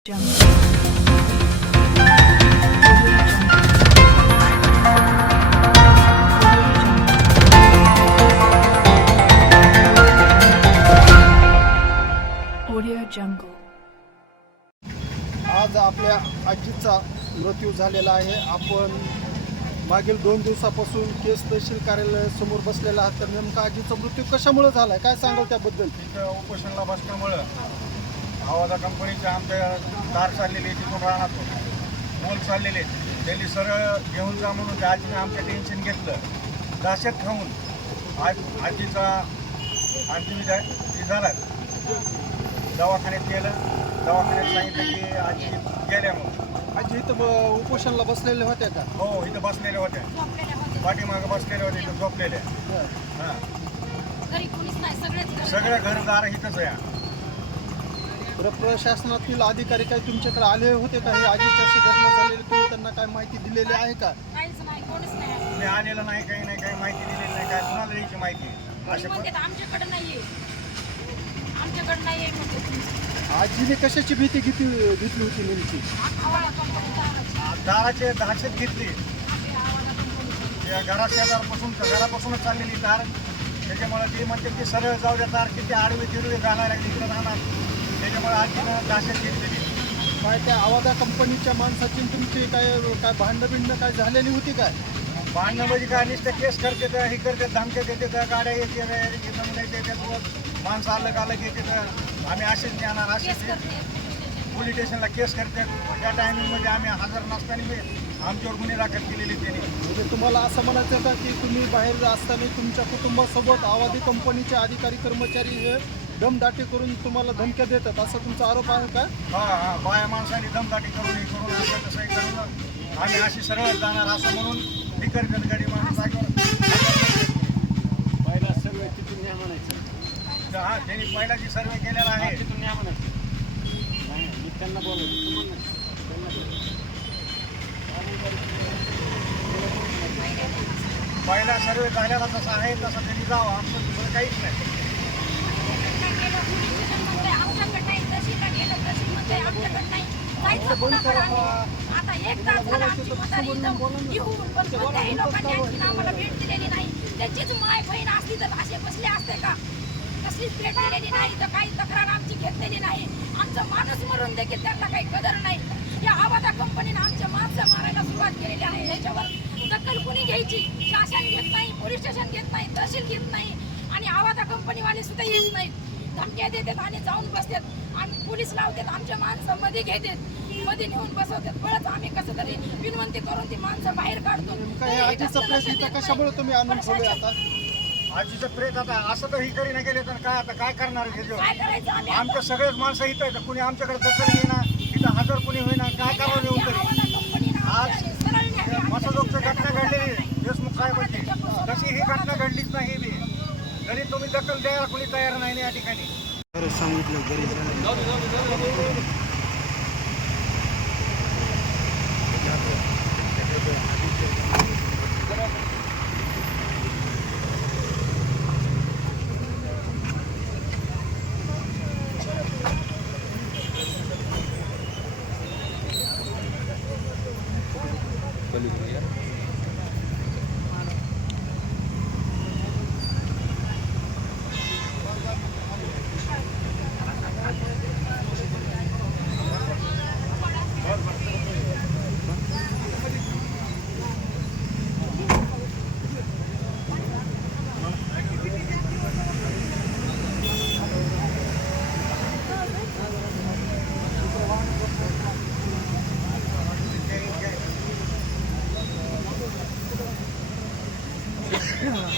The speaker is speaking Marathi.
आज आपल्या आजीचा मृत्यू झालेला आहे. आपण मागील दोन दिवसापासून केस तहसील कार्यालयासमोर बसलेला आहात. तर नेमका आजीचा मृत्यू कशामुळे झाला काय सांगाल त्याबद्दल? उपोषणला बसल्यामुळं आवाजा कंपनीच्या आमच्या कार चाललेली तिथून राहणार मोल चाललेले त्यांनी सरळ घेऊन जा म्हणून त्या आजीने आमच्या टेन्शन घेतलं. दाशत खाऊन आज आजीचा अंतिम जा- हे झाला. दवाखान्यात गेलं. दवाखान्यात सांगितलं की आजी गेल्या म्हणून. आजी इथं ब- उपोषणला बसलेल्या होत्या का? हो इथं बसलेल्या होत्या. पाठीमागं बसलेल्या होत्या इथं झोपलेल्या. हां. घरी कोणीच नाही सगळेच घरी. सगळ्या घरदार इथंच आहे. प्रशासनातील अधिकारी काही तुमच्याकडे आले होते का? हे आजीची अशी घटना झालेली तुम्ही त्यांना काय माहिती दिलेली आहे का? काहीच नाही कोणीच नाही मी आलेलं नाही काही नाही काही माहिती दिलेली नाही काय कुणाला द्यायची माहिती? कोणी असे पण म्हणते आमच्याकडे नाहीये. आमच्याकडे नाहीये म्हणते तुमचं आजीने कशाची भीती घेतली घेतली होती नेमकी? कंपनीचा आवाज. दाराचे दहाशेत घेतली. कंपनीचा. त्या घरा शेजारपासून घरापासूनच चाललेली तार त्याच्यामुळे ती म्हणते की सरळ जाऊ द्या तार किती आडवी तिरवी घालायला लागली इकडे राहणार. त्याच्यामुळे आजीनं दहाशेत घेतलेली काय त्या आवाजा कंपनीच्या माणसाची आणि तुमची काय काय भांडणं बिंडणं काय झालेली होती काय? भांडणं म्हणजे काय नुसतं केस करते तर हे करते धमक्या देते तर गाड्या येते येते त्यात माणसं आलं का आलं येते तर आम्ही असेच नेणार केस असेच पोलीस स्टेशनला केस करते. त्या टायमिंगमध्ये आम्ही हजर नसताना आमच्यावर गुन्हे दाखल केलेले त्यांनी. म्हणजे तुम्हाला असं म्हणायचं का की तुम्ही बाहेर असताना तुमच्या कुटुंबासोबत आवादी कंपनीचे अधिकारी कर्मचारी हे दमदाटी करून तुम्हाला धमक्या देतात असा तुमचा आरोप आहे का? हा हा बाया माणसाने दमदाटी करून हे करून असं तसं हे करून आम्ही अशी सरळ जाणार असं म्हणून बिकर गडगडी माणूस पहिला सर्व तिथून न्या म्हणायचं. हा त्यांनी पहिला जी सर्वे केलेला आहे. तिथून न्या म्हणायचं. नाही मी बोलवतो. त्यांना बोलवतो. पहिला सर्वे झालेला जसा आहे तसा त्यांनी जावं आमचं दुसरं काहीच नाही काय केलं, पोलीस स्टेशन म्हणतंय आमच्याकडे नाही तहसीलला गेलं तहसील म्हणतंय आमच्याकडे नाही जायचं कोणाकडे आम्ही? आता एक तास झाला आमची म्हातारी इथं येऊन पण कोणत्याही लोकांनी आणखी आम्हाला भेट दिलेली नाही त्यांचीच माय बहीण असली तर असे बसले असते का कसलीच भेट दिलेली नाही तर काही तक्रार आमची घेतलेली नाही आमचा माणूस मरून देखील त्यांना काही कदर नाही या आवाजा कंपनीने आमच्या माणसं मारायला सुरुवात केलेली आहे याच्यावर दखल कुणी घ्यायची शासन घेत नाही पोलीस स्टेशन घेत नाही तहसील घेत नाही आणि आवाजा कंपनीवाले सुद्धा येत नाहीत धमक्या देतात आणि जाऊन बसतात. आणि पोलीस लावतात आमच्या माणसं मध्ये घेतात मध्ये नेऊन बसवतात. परत आम्ही कसं तरी विनवंती करून ती माणसं बाहेर काढतो. आजीचा प्रेस इथं कशामुळे तुम्ही आणून ठेवले आता? आजीचं प्रेत आता असं तर ही करी नाही गेले तर काय आता काय करणार आहे त्याच्यावर? काय करायचं आम्ही? आमच्या सगळेच माणसं इथं आहेत कुणी आमच्याकडे दखल घेणार इथं हजर कुणी होईना काय करावं येऊन तरी आवाजा कंपनीनं आज आमच्या सरळ न्यावी. आमच्या मसदोगचं घटना सरळ घडलेली नाही. देशमुख साहेबांची तशी ही घटना घडलीच नाही बी तरी तुम्ही दखल द्यायला कोणी तयार नाही ना या ठिकाणी सांगितलं घरी Balik. Yeah.